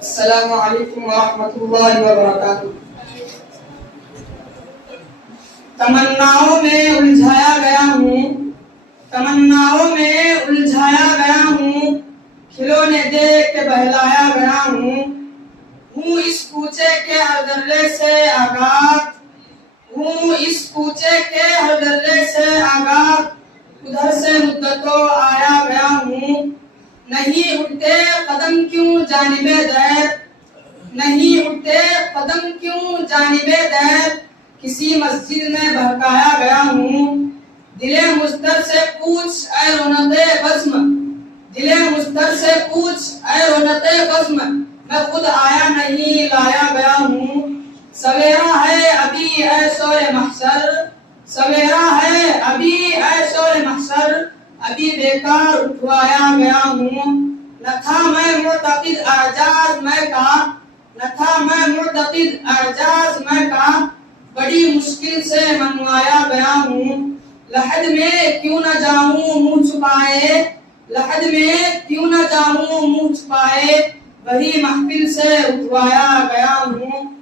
السلام علیکم ورحمۃ اللہ وبرکاتہ۔ تمناؤں میں الجھایا گیا ہوں، تمناؤں میں الجھایا گیا ہوں، کھلونے دیکھ کے بہلایا گیا ہوں اس کوچے کے ہر درے سے آگاہ، ہوں اس کوچے کے ہر درے سے آگاہ، ادھر سے مدتوں آیا گیا ہوں، نہیں اٹھتے قدم کیوں جانب دیر، نہیں اٹھتے قدم کیوں جانب دیر، کسی مسجد میں بہکایا گیا ہوں، دل مضطر سے پوچھ اے رونق بزم، دل مضطر سے پوچھ اے رونق بزم، میں خود آیا نہیں لایا گیا ہوں، سویرا ہے ابھی اے شور محشر، سویرا ہے ابھی اے شور محشر، ابھی بیکار اٹھوایا گیا ہوں، نہ تھا میں معتقد اعجاز میں کا، نہ تھا میں معتقد اعجاز میں کا، بڑی مشکل سے منوایا گیا ہوں، لحد میں کیوں نہ جاؤں منہ چھپائے، لحد میں کیوں نہ جاؤں منہ چھپائے، وہی محفل سے اٹھوایا گیا ہوں،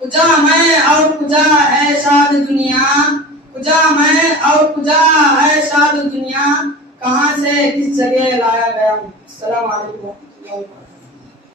کجا میں اور کجا ہے شاد دنیا، کجا میں اور کجا ہے شاد دنیا، کہاں سے کس جگہ لایا گیا ہوں۔ السلام علیکم ورحمۃ اللہ وبرکاتہ۔